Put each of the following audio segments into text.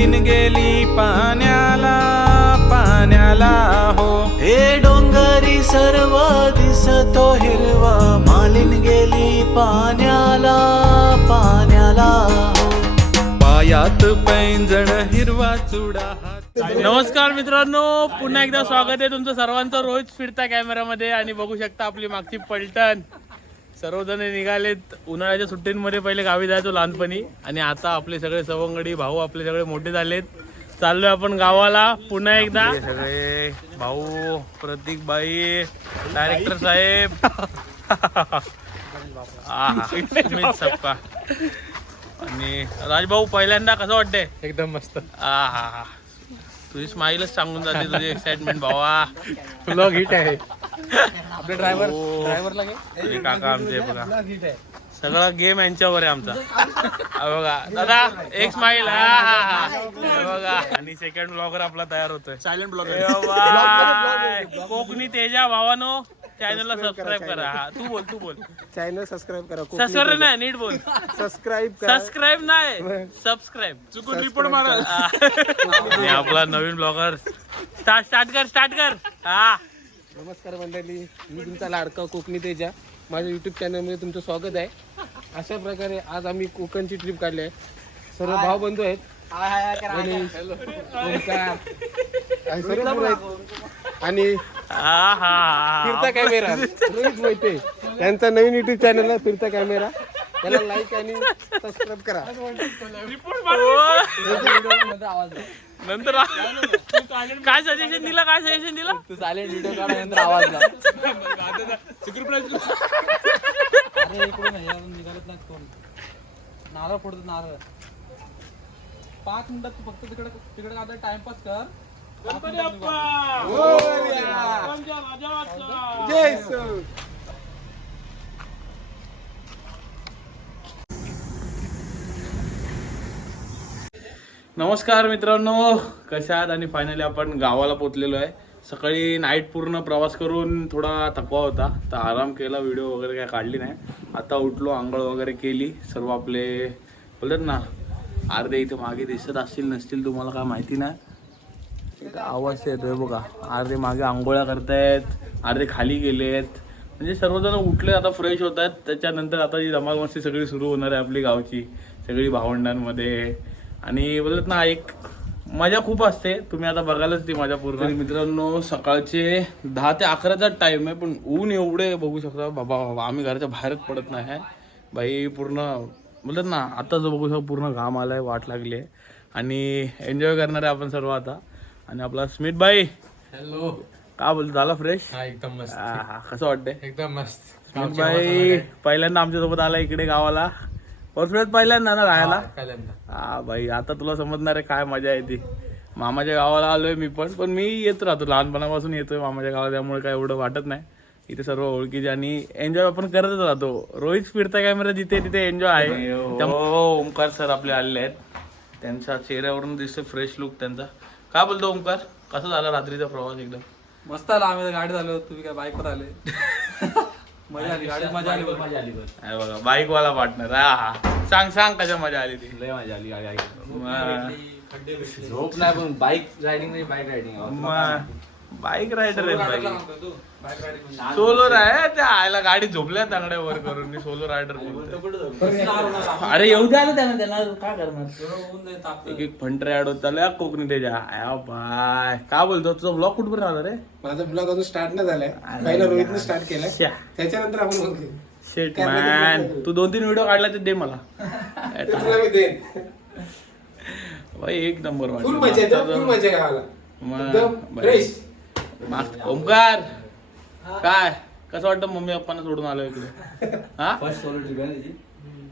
मालिन गेली पाण्याला पाण्याला हो. हे डोंगरी सर्व दिसतो हिरवा. मालिन गेली पाण्याला पाण्याला हो. पायात पैंजण हिरवा चुडा नमस्कार मित्रांनो पुन्हा एकदा स्वागत आहे तुमचं सर्वांचं रोज फिरता कॅमेरामध्ये आणि बघू शकता आपली मागची पलटण. सर्वजण निघालेत. उन्हाळ्याच्या सुट्टींमध्ये पहिले गावी जायचो लहानपणी. आणि आता आपले सगळे सवंगडी भाऊ आपले सगळे मोठे झालेत. चाललोय आपण गावाला. पुन्हा एकदा. हे सगळे भाऊ प्रतीक बाई डायरेक्टर साहेब. आणि राजभाऊ पहिल्यांदा कसं वाटतंय? एकदम मस्त. आहा. तुझी स्माईलच सांगून जाते तुझी एक्साइटमेंट भावा. ब्लॉग हिट आहे. आपले ड्रायव्हर हो. ड्रायव्हरला घे. अरे काका आमचे बघा. ब्लॉग हिट आहे. सगळा गेम यांच्यावर आहे आमचा. हा बघा. दादा एक स्माईल हा हा हा. हे बघा. आणि सेकंड ब्लॉगर आपला तयार होतोय. सायलेंट ब्लॉगर कोकणी तेजा भावानो. चॅनलला सबस्क्राईब करा हा तू बोल तू बोल. चॅनल सबस्क्राईब करा सबस्क्राईब नाही नीट बोल. सबस्क्राईब करा. सबस्क्राईब नाही. सबस्क्राईब चुकून रिपोर्ट मारा. आणि आपला नवीन ब्लॉगर स्टार्ट स्टार्ट कर स्टार्ट कर. हा. नमस्कार मंडळी. मी तुमचा लाडका कोकणी तेजा. माझ्या युट्यूब चॅनलमध्ये तुमचं स्वागत आहे. अशा प्रकारे आज आम्ही कोकणची ट्रिप काढली आहे. सर्व भाऊ बंधू आहेत. गणेश, ओंकार, आणि सर्व पोरं आहेत. आणि हा हा फिरता कॅमेरा रोहित मोहिते त्यांचा नवीन युट्यूब चॅनल आहे फिरता कॅमेरा त्याला लाईक आणि सबस्क्राईब करा. नंतर काय सजेशन दिला काय सजेशन दिला? तू सायलेंट व्हिडिओ काढल्यानंतर आवाज अरे इकडून नाही अजून निघालत नाही कोण. नारळ फोडतो नारळ. पाच मिनिटात तू फक्त तिकडे तिकडे आता टाइमपास कर. जय नमस्कार मित्रांनो कशा आहात? आणि फायनली आपण गावाला पोचलेलो आहे. सकाळी नाईट पूर्ण प्रवास करून थोडा थकवा होता तर आराम केला व्हिडिओ वगैरे काय काढली नाही. आता उठलो आंघोळ वगैरे केली सर्व आपले बोलतात ना अर्धे इथे मागे दिसत असतील नसतील तुम्हाला काय माहिती नाही. आवाज येतोय बघा. अर्धे मागे आंघोळ्या करतायत अर्धे खाली गेलेत. म्हणजे सर्वजण उठले आता फ्रेश होत आहेत. त्याच्यानंतर आता ही धमालमस्ती सगळी सुरू होणार आहे आपली गावची सगळी भावंडांमध्ये. आणि बोलत ना एक मजा खूप असते. तुम्ही आता बघायलाच ती माझ्या पूर्ण. मित्रांनो सकाळचे दहा ते अकराचा टाइम आहे पण ऊन एवढे बघू शकता. बाबा बाबा आम्ही घराच्या बाहेरच पडत नाही. आहे बाई पूर्ण बोलत ना आताच बघू शकतो पूर्ण घाम आलाय वाट लागली आहे आणि एन्जॉय करणार आहे आपण सर्व आता. आणि आपला स्मित बाई हॅलो का बोलतो झाला फ्रेश हा एकदम मस्त. हा कसं वाटतंय? एकदम मस्त. स्मित बाई पहिल्यांदा आमच्यासोबत आला इकडे गावाला. परफेक्ट पहिल्यांदा ना राहायला? हा भाई आता तुला समजणार आहे काय मजा आहे ती. मामाच्या गावाला आलोय मी पण पण मी येत राहतो. लहानपणापासून येतोय मामाच्या गावाला त्यामुळे काय एवढं वाटत नाही. इथे सर्व ओळखीचे आणि एन्जॉय आपण करतच राहतो. रोहित फिरता कॅमेरा जिथे तिथे एन्जॉय आहे. ओंकार सर आपले आलेले आहेत. त्यांच्या चेहऱ्यावरून दिसतो फ्रेश लुक त्यांचा. काय बोलतो ओंकार? कसा झाला रात्रीचा प्रवास एकदम? मस्त आला आम्ही गाडीत आलो तुम्ही काय बाईकवर आले? मजा आली गाडीत मजा आली मजा आली बघा. बाईक वाला पार्टनर हा हा. सांग सांग कशा मजा आली ती. लय मजा आली गाडी झोप नाही पण बाईक रायडिंग म्हणजे बाईक रायडिंग मग. बाईक रायडर तू. बाईक सोलो राय त्या आयला गाडी झोपल्या तांगड्यावर करून मी सोलो रायडर अरे येऊ द्या ना त्यांना त्यांना काय करणार? एक एक फंट रायड होत चालू कोकणी त्याच्या. आया बाय. काय बोलतो तुझा ब्लॉग कुठपर्यंत आला रे? माझा ब्लॉग अजून स्टार्ट नाही झालाय. पहिला रोहितने स्टार्ट केलाय. त्याच्यानंतर आपण. शेट मॅन तू दोन तीन व्हिडिओ काढला ते दे मला. भाई एक नंबर फुल मजा ओमकार! काय? कसं वाटतं मम्मी पप्पांना सोडून आलो इकडे? हा?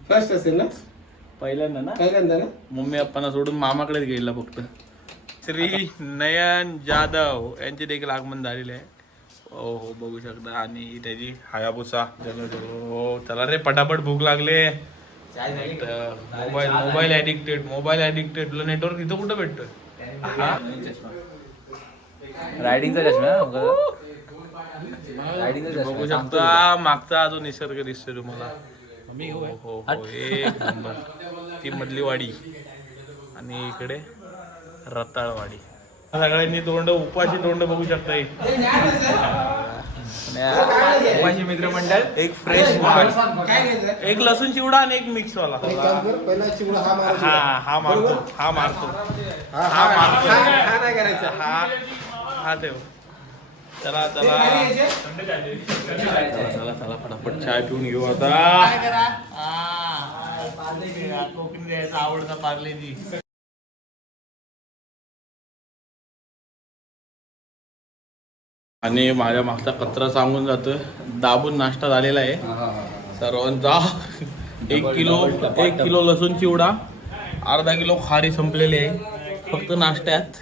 फर्स्ट असेल ना? पहिल्यांदा ना? पहिल्यांदा ना? मम्मी पप्पांना सोडून मामाकडेच गेला फक्त. श्री नयन जाधव यांचे देखील आगमन झालेले आहे. हो हो बघू शकता. आणि त्याची हायाबुसा हो चला रे पटापट भूक लागले. Mobile mobile addicted mobile addicted तुला नेटवर्क इथं कुठं भेटतं रायडिंगचा चष्मा रायडिंगचा बघू शकता. मागचा जो निसर्ग दिसतोय तुम्हाला. हो, हो, हो, एक नंबर. ती मधली वाडी. आणि इकडे रताळवाडी. सगळ्यांनी तोंड उपाशी तोंड बघू शकता हे. उपाशी मित्रमंडळ एक फ्रेश एक लसूण चिवडा आणि एक मिक्स वाला हा हा मारतो. हा मारतो. हा मारतो. हा नाही करायचा. हा. हा ठेव चला चला. चला चला चला फटाफट चाय पिऊन घेऊ आता. कोकणी द्यायचा आवडता पार्लेजी आणि माझ्या मागचा कचरा सांगून जातोय. दाबून नाश्ता झालेला आहे. सर्वांचा. एक किलो एक किलो लसूण चिवडा अर्धा किलो खारी संपलेली आहे. फक्त नाश्त्यात.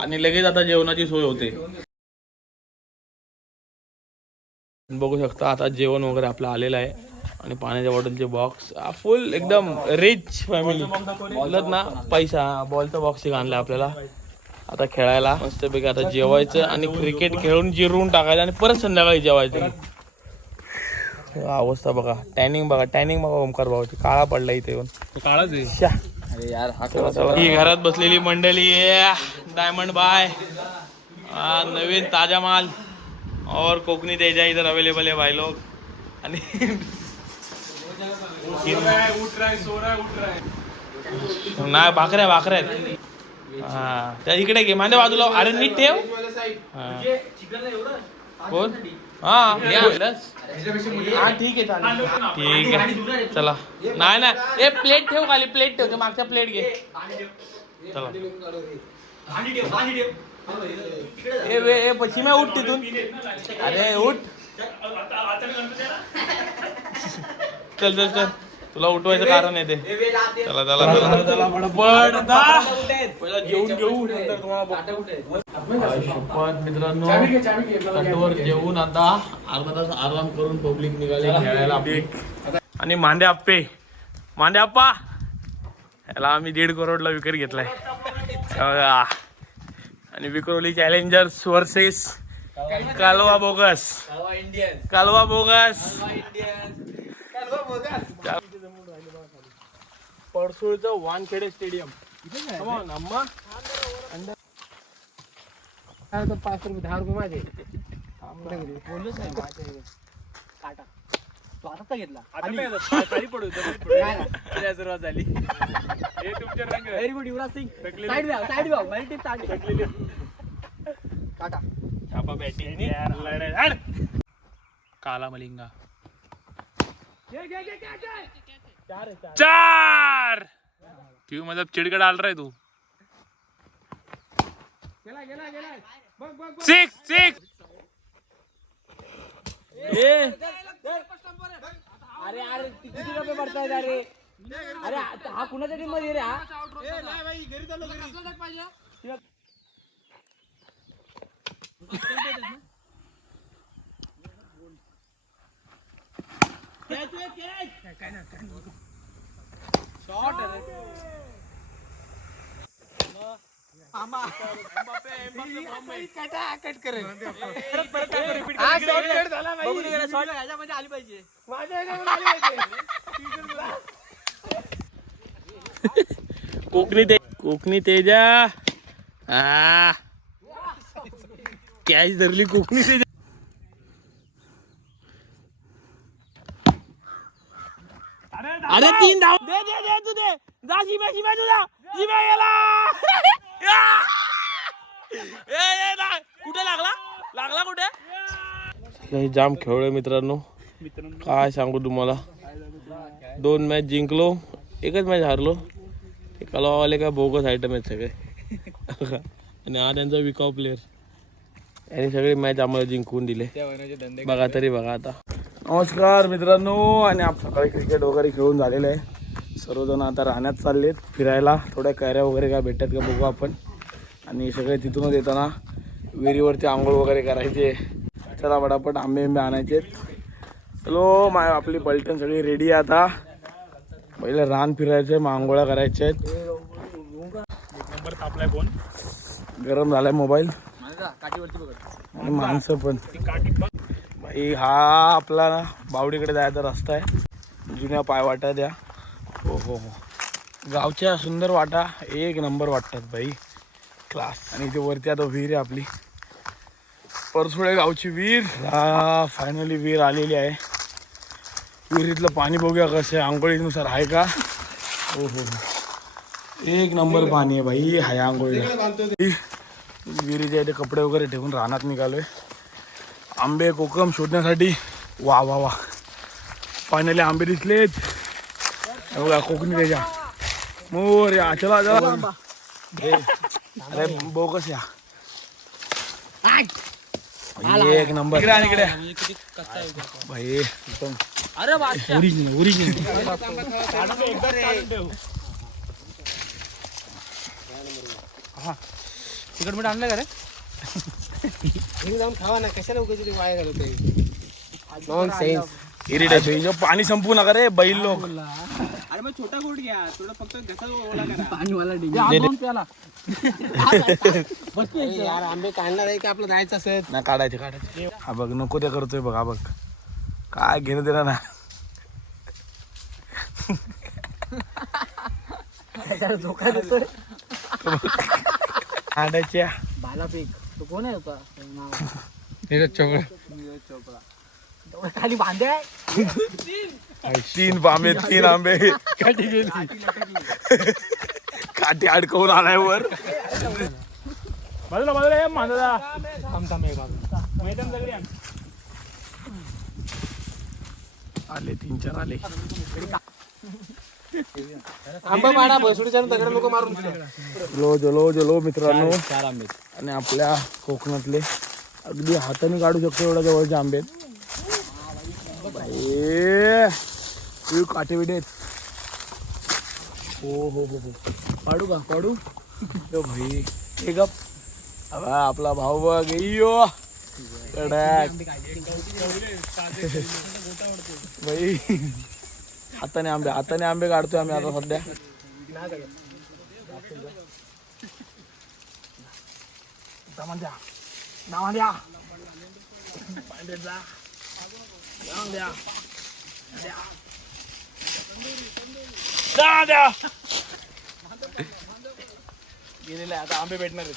आणि लगेच आता जेवणाची सोय होते. बघू शकता आता जेवण वगैरे आपलं आलेलं आहे. आणि पाण्याच्या बॉटलचे बॉक्स फुल एकदम रिच फॅमिली बोलत ना पैसा. बॉलचा बॉक्स एक आणला आपल्याला. आता खेळायला मस्तपैकी आता जेवायचं आणि क्रिकेट खेळून जिरवून टाकायचं आणि परत संध्याकाळी जेवायचं. अवस्था बघा. टॅनिंग बघा. टॅनिंग बघा ओमकार भाऊची. काळा पडला इथे येऊन. काळाच. ही घरात बसलेली मंडळी डायमंड बाय. नवीन ताजा माल. और कोकणी तेजा इधर अवेलेबल है भाई लोग. आणि नाही भाकऱ्या भाकऱ्या आहेत. हा त्या इकडे घे. माझ्या बाजूला. अरे नीट ठेव. हा. कोण? हा हा ठीक आहे चालेल. ठीक आहे. चला. नाही नाही. ए प्लेट ठेव खाली प्लेट ठेव. ते मागच्या प्लेट घे. चला. ए वे ए पश्चिम आहे उठ तिथून. अरे उठ. चल चल चल. तुला उठवायचं कारण आहे ते. चला चला चला. चला पडपड आता पहिला जेवून घेऊ नंतर तुम्हाला बघतो शपथ मित्रांनो. कटवर जेवून आता अर्धा तास आराम करून पब्लिक निघाले. खेळायला आपली. आणि मांडे आप्पे. मांडे आप्पा. याला आम्ही दीड करोडला विकत घेतलाय. हे. आणि Vikhroli challengers versus Kalwa bogus. Kalwa bogus. पडसोळचं Wankhede stadium. अम्मा. काय पाच रुपये दहा रुपये माझे. बोललोच नाही काटा. तू आता घेतला सुरुवात झाली? हे तुमचे रंग. Very good Yuvraj Singh. Side व्या साईड व्या. माझी टीम चालली काटा. छापा बॅटिंग काला मलिंगा. चार! क्यों मतलब चिड़का डाल रहा है तू सिक्स सिक्स अरे अरे किती रुपये पडतायत अरे अरे हा कुणाच्या टीममध्ये रे हा? आली पाहिजे. कोकणी ते कोकणी तेजा. हा कॅच धरली कोकणी तेजा. अरे तीन धाव दे दे दे तू दे. जा शिव्या तुझा शिव्या गेला या! ए, ए, ना. कुठे लागला? लागला कुठे? काही जाम खेळलोय मित्रांनो. काय सांगू तुम्हाला? दोन मॅच जिंकलो एकच मॅच हारलो. ते कलावाले काय बोगस आयटम आहेत सगळे. आणि हा त्यांचा विकाव प्लेअर यांनी सगळे मॅच आम्हाला जिंकून दिले. बघा तरी बघा आता. नमस्कार मित्रांनो आणि आप सकाळी क्रिकेट वगैरे खेळून झालेलं आहे. सर्वजण आता राहण्यात चाललेत फिरायला. थोड्या कैऱ्या वगैरे काय भेटतात का बघू आपण. आणि सगळे तिथूनच येताना विहिरीवरती आंघोळ वगैरे करायचे. चला पटापट आंबे आंबे आणायचे. चलो माय आपली पलटण सगळी रेडी आहे आता. पहिले रान फिरायचे मग आंघोळ्या करायच्या आहेत गरम झालाय मोबाईल आणि माणसं पण. हा आपला ना बावडीकडे जायचा रस्ता आहे. जुन्या पायवाटा द्या. हो हो हो. गावच्या सुंदर वाटा एक नंबर वाटतात भाई क्लास आणि इथे वरती आता विहीर आहे आपली. परसुळे गावची विहीर. हा फायनली विहीर आलेली आहे. विहिरीतलं पाणी बघूया कसं आहे. आंघोळीनुसार आहे का? हो हो हो. एक नंबर पाणी आहे भाई हाय आंघोळीला. विहिरीच्या इथे कपडे वगैरे ठेवून रानात निघालोय. आंबे कोकम शोधण्यासाठी. वा वा वा. फायनली आंबे दिसलेत. बघा कोकणी त्याच्या. मोर या चला चला. अरे बोगस या. भाई, एक नंबर. इकडे इकडे. भाई एकदम. अरे ओरिजिनल ओरिजिनल. तिकड मीठ आणलं का रे? घरी जाऊन खावा ना कशाला उगाच वाया घालवते नॉन सेन्स इरिटेशन पाणी संपू नका रे बैल लोक. अरे मग छोटा गोट घ्या थोडं फक्त घसा ओला करा. पाणी वाला बस यार आंबे काढणार आहे की आपलं जायचं असेल? ना काढायचे काढायचे. हा बघ नको ते करतोय बघ हा बघ. काय घेणं देणार ना काढायच्या बालापीक तो कोण आहे होता खाली बांधे आहे तीन बांबे तीन आंबे काठी गेली काठी अडकवून आलाय वर बाजूला बाजूला माझा आले तीन चार आले आंबा पाडा बसुडीच्या दगड लोक मारून. लो जलो जलो मित्रांनो. आणि आपल्या कोकणातले अगदी हाताने काढू शकतो एवढ्या जवळचे आंबे. बाई, हे काटे बिटे आहेत. हो हो हो हो. काढू का? यो भाई हे गप. अबा, आपला भाऊ बघ. यो कडक. भाई हाताने आंबे हाताने आंबे काढतोय आम्ही आता सध्या. द्या द्या. पांढरे जा द्या. द्या. द्या. गेलेले आहे, आता आंबे भेटणार आहेत.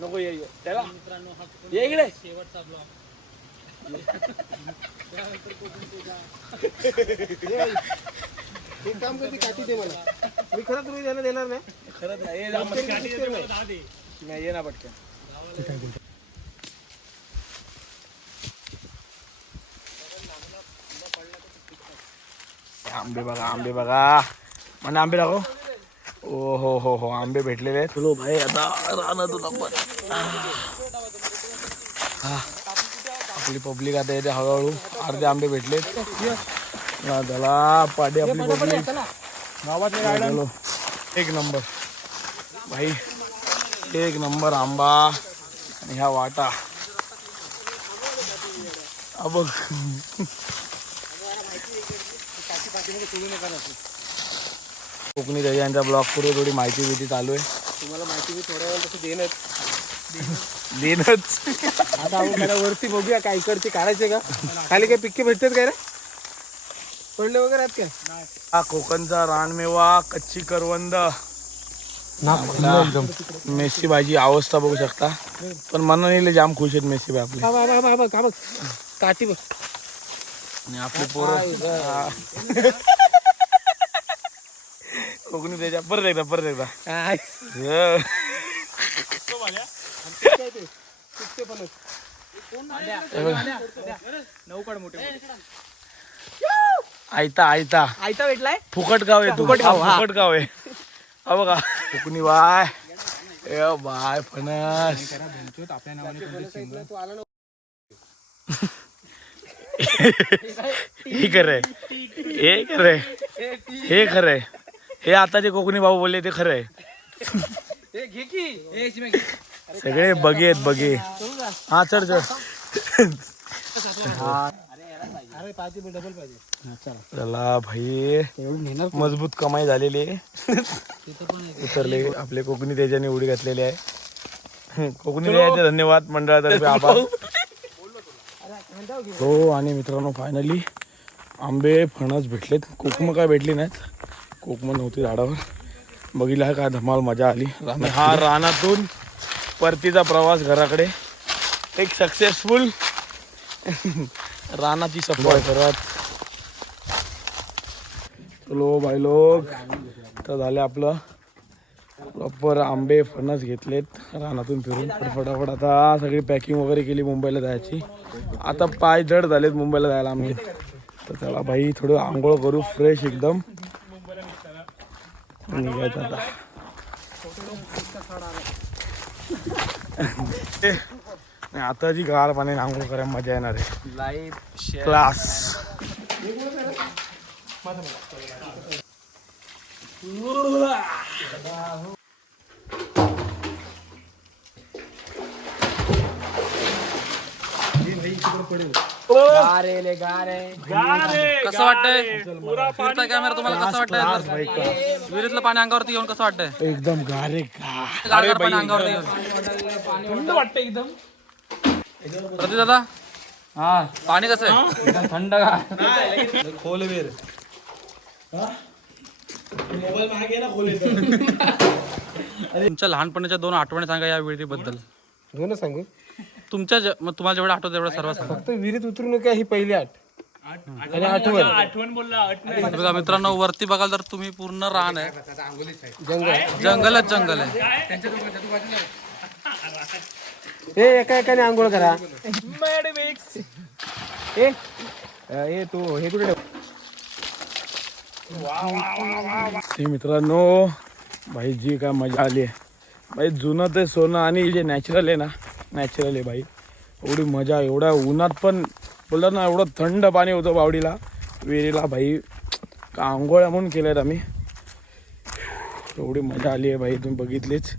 नको ये ये. त्याला ये इकडे. शेवटचा ब्लॉग एक काम करते काठी दे मला. मी खरं तुम्ही त्यांना देणार नाही. खरंच नाही ये जा, मस्ती काठी देते मला, दहा दे. नाही ये ना पटकन. आंबे बघा आंबे बघा. म्हणजे आंबे दाखव. ओ हो हो हो आंबे भेटलेले आहेत. चलो भाई आता राहणार पण हा. आपली पब्लिक आता येते हळूहळू. अर्धे आंबे भेटलेत. हा, चला. पाडी आपली पब्लिक. एक नंबर. भाई एक नंबर आंबा आणि ह्या वाटा. बघ. कोकणी दह्यांचा ब्लॉग करू थोडी माहिती बिती चालू आहे. तुम्हाला माहिती मी थोड्या वेळ तसं देणच देणच आता आपण वरती बघूया काय इकडचे काढायचे का? खाली काही पिक्के भेटतात काय रे? पडले वगैरे आहेत काय? हा कोकणचा रानमेवा कच्ची करवंद. मेसी भाजी अवस्था बघू शकता. पण मनाने जाम खुश आहेत मेसी भाई आपले. हा का बघ काठी बघ. आणि आपली पोरं. कोकणी त्याच्या परत एकदा परत एकदा. काय ह. काय आयता आयता. आयता भेटलाय? फुकट गाव आहे तू. हा, फुकट गाव आहे. हा बघा. कोकणी बाय. ए बाय फणस. हे खरंय. हे खरंय. हे खरंय. हे आता जे कोकणी भाऊ बोलले ते खरंय. ए घे की. ए शिमे घे. सगळे बगे आहेत बगे. हा चढ चढ. चला भाई मजबूत कमाई झालेली आहे. उतरले आपले कोकणी त्याच्याने उडी घातलेली आहे. कोकणी त्याचे धन्यवाद मंडळातर्फे आभार. हो आणि मित्रांनो फायनली आंबे फणस भेटलेत. कोकम काय भेटली नाहीत. कोकमन नव्हती झाडावर. बघितलं काय धमाल मजा आली. हा रानातून परतीचा प्रवास घराकडे. एक सक्सेसफुल रानाची सफाई करत चलो भाई लोक तर झाले आपलं प्रॉपर आंबे फणस घेतलेत रानातून फिरून. तर फटाफट आता सगळी पॅकिंग वगैरे केली मुंबईला जायची. आता पाय जड झालेत मुंबईला जायला आम्ही तर चला भाई थोडं आंघोळ करू फ्रेश एकदम. निघायचं आता. आता जी गार पाण्याने आंघोळ करायला मजा येणार आहे. लाईव्ह क्लास कसं वाटतंय? फिरता कॅमेरा तुम्हाला कसं वाटतंय? विहिरीतलं पाणी अंगावरती घेऊन कसं वाटतंय? एकदम गारे गारगार पाणी अंगावरती घेऊन थंड वाटतं एकदम. प्रति दादा? हा. पाणी कसं आहे? थंड तुमच्या लहानपणीच्या दोन आठवणी सांगा या विहिरीबद्दल. दोनच सांगू? तुमच्या जे- मग तुम्हाला जेवढं आठवतं तेवढं सर्व सांगा. फक्त विहिरीत उतरू नका ही पहिली आठ. आणि आठवण. आठवण बोलला आठवण बघा मित्रांनो वरती बघाल तर तुम्ही पूर्ण रान आहे. जंगल. जंगलच जंगल आहे. हे एका एकाने आंघोळ करा. ए हे तू हे कुठे ठेव? ते मित्रांनो भाई जी काय मजा आली आहे. भाई जुनं ते सोनं आणि जे नॅचरल आहे ना नॅचरल आहे भाई एवढी मजा एवढ्या उन्हात पण बोलतात ना एवढं थंड पाणी होतं बावडीला विहिरीला भाई का आंघोळ्या म्हणून केल्यात आम्ही. एवढी मजा आली आहे भाई तुम्ही बघितलीच.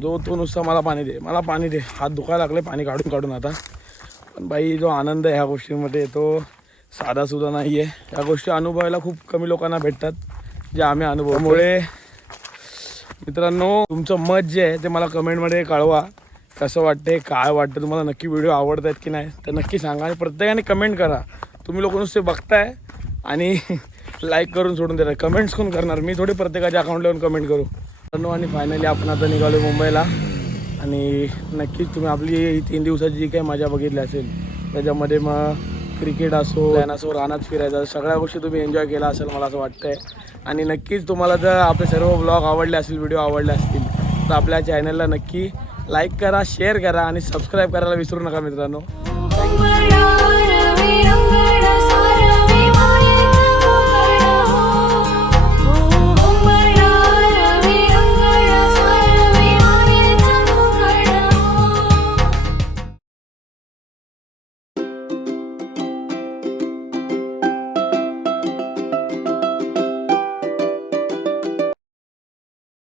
जो तो नुसता मला पाणी दे मला पाणी दे. हात दुखायला लागले पाणी काढून काढून आता. पण बाई जो आनंद आहे ह्या गोष्टींमध्ये तो साधासुद्धा नाही आहे ह्या गोष्टी अनुभवायला खूप कमी लोकांना भेटतात जे आम्ही अनुभवामुळे मित्रांनो तुमचं मत जे आहे ते मला कमेंटमध्ये कळवा. कसं वाटते काय वाटतं तुम्हाला नक्की व्हिडिओ आवडत आहेत की नाही तर नक्की सांगा आणि प्रत्येकाने कमेंट करा. तुम्ही लोक नुसते बघताय आणि लाईक करून सोडून देणार कमेंट्स कोण करणार? मी थोडी प्रत्येकाच्या अकाउंटला येऊन कमेंट करू. मित्रांनो आणि फायनली आपण आता निघालो मुंबईला. आणि नक्कीच तुम्ही आपली ही तीन दिवसाची जी काही मजा बघितली असेल त्याच्यामध्ये मग क्रिकेट असो लॅन असो रानात फिरायचं सगळ्या गोष्टी तुम्ही एन्जॉय केला असेल मला असं वाटतंय. आणि नक्कीच तुम्हाला जर आपले सर्व ब्लॉग आवडले असतील व्हिडिओ आवडले असतील तर आपल्या चॅनलला नक्की लाईक करा शेअर करा आणि सबस्क्राईब करायला विसरू नका मित्रांनो.